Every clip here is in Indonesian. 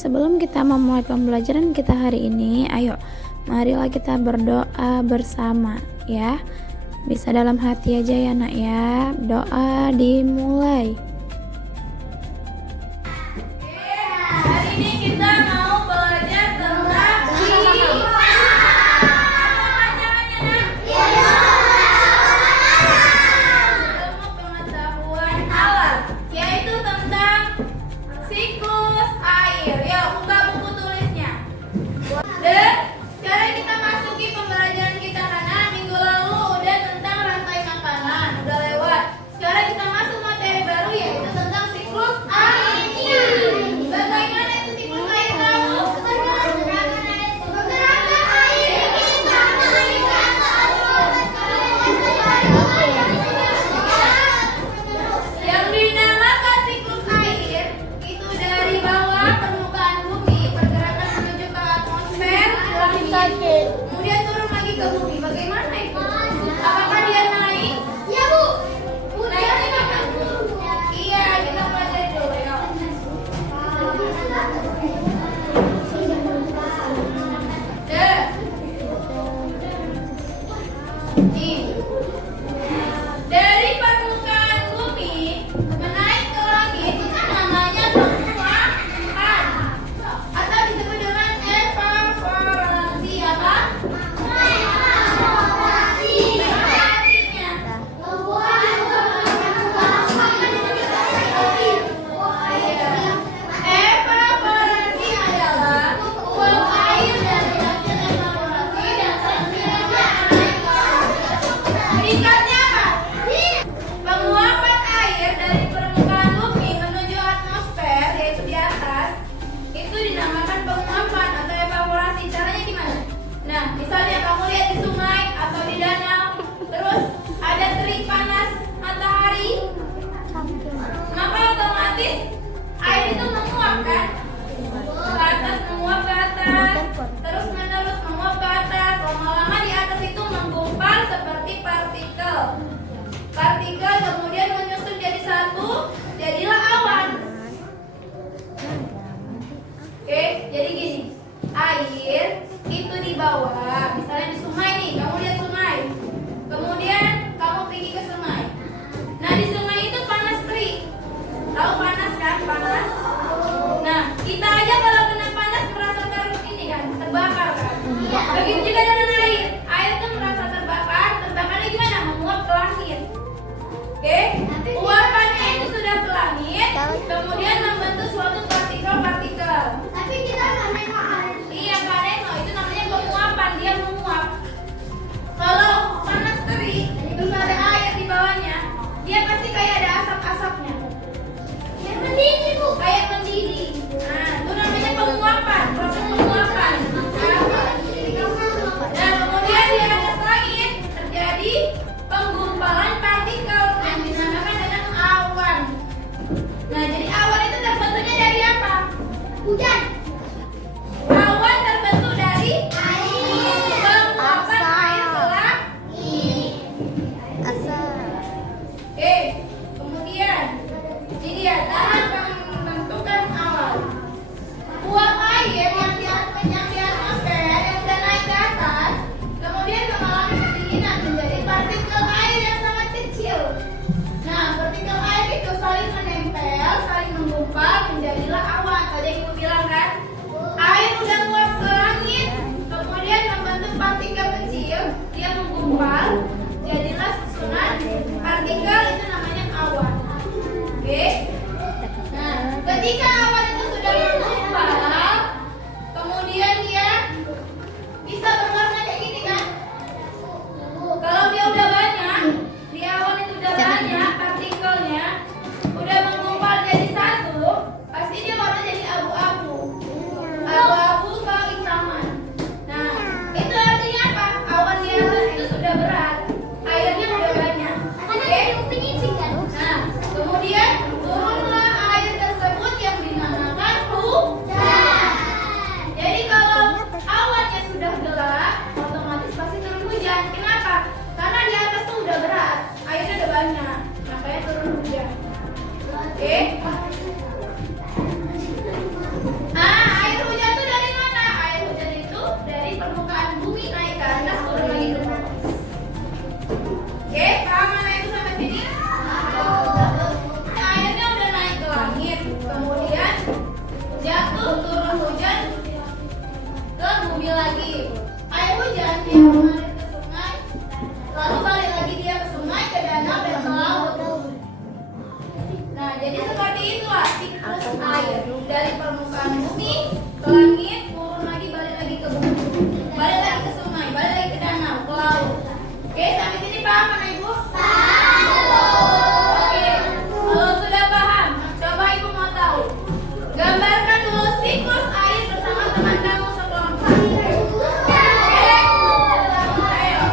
sebelum kita memulai pembelajaran kita hari ini, ayo marilah kita berdoa bersama ya. Bisa dalam hati aja ya nak ya. Doa dimulai. Hari ini kita mau belajar tentang ilmu pengetahuan alam, yaitu tentang siklus air. Yuk buka buku tulisnya. Dan sekarang kita masuki pembelajaran kita karena minggu lalu udah tentang rantai makanan, udah lewat. Sekarang kita masuk materi baru yaitu tentang siklus air. Bagaimana itu siklus air kamu? Pergerakan air yang dinamakan siklus air itu dari bawah permukaan bumi, pergerakan menuju ke atmosfer, kemudian turun lagi ke bumi. Bagaimana itu? Apakah dia naik? Ya bu. Naiknya kapan? Iya, kita pelajari dulu ya. Nih. Dari permukaan bumi menaik ke langit itu namanya penguapan atau disebut dengan evaporasi. Apa? Evaporasi. Artinya evaporasi adalah uap air dari hasil evaporasi dan transfernya naik ke atas. Tingkatnya apa? Penguapan air dari permukaan bumi menuju atmosfer, yaitu di atas, itu dinamakan penguapan atau evaporasi. Caranya gimana? Nah, misalnya kamu lihat di sungai atau di danau, terus ada terik panas matahari, maka otomatis air itu menguap kan? Ke atas, menguap ke atas, terus menerus menguap ke atas. Lama-lama di atas itu menggumpal seperti partikel. Partikel kemudian menyusun jadi satu, jadilah awan. Oke, jadi gini, air itu di bawah. Misalnya di sungai nih, kamu lihat sungai. Kemudian kamu pergi ke sungai. Nah di sungai itu panas terik. Tahu panas kan? Panas. Nah kita aja kalau kena panas merasa ini kan, terbakar kan. Begitu juga dengan air. Air tuh merasa terbakar. Terbakarnya gimana? Menguap ke langit. Oke, uapannya itu sudah ke langit, kemudian membentuk suatu partikel-partikel. Tapi kita nggak nengok air. Iya, nggak nengok. Itu namanya penguapan. Dia menguap. Kalau panas terik, terus ada air di bawahnya, dia pasti kayak ada asap-asapnya. Kayak mendidih bu. Kayak mendidih. Nah, itu namanya penguapan. Proses penguapan. Nah, kemudian di atas langit terjadi penggumpalan partikel yang dinamakan dengan awan. Nah, jadi awan itu terbentuknya dari apa? Hujan. Awan terbentuk dari air. Penguapan air ke langit. Oke, kemudian ini dia tahap pembentukan awan. Uap air yang di atmosfer yang sudah naik ke atas, kemudian mengalami pendinginan menjadi partikel air yang sangat kecil. Nah, partikel air itu saling menempel, saling menggumpal, menjadilah awan. Tadi yang ibu bilang kan, itulah siklus air dari permukaan bumi ke langit, turun lagi, balik lagi ke bumi, balik lagi ke sungai, balik lagi ke danau, ke laut. Oke, sampai sini paham kan Ibu? Paham. Oke, kalau sudah paham, coba Ibu mau tahu. Gambarkan dulu siklus air bersama teman kamu sekelompok. Oke? Ayo.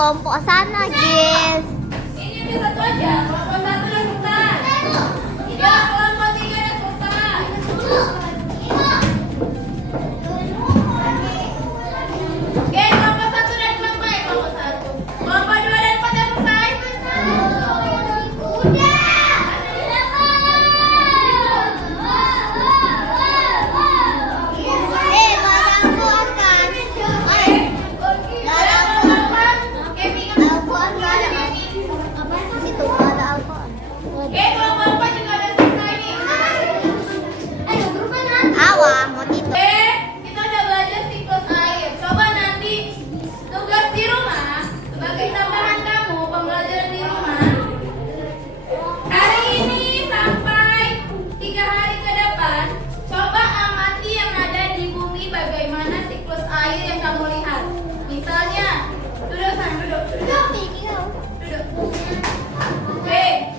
Kelompok sana, guys. Ini bisa satu aja. Kelompok satu udah selesai. Ya, kelompok tiga udah selesai. Oke, kelompok satu dan kelompok kelompok satu. Kelompok dua dan empat udah selesai. Oke, kelompok empat juga udah selesai nih. Oke, kita udah belajar siklus air. Coba nanti tugas di rumah sebagai tambahan kamu pembelajaran di rumah. Hari ini sampai 3 hari ke depan, coba amati yang ada di bumi bagaimana siklus air yang kamu lihat. Misalnya, duduk. Oke.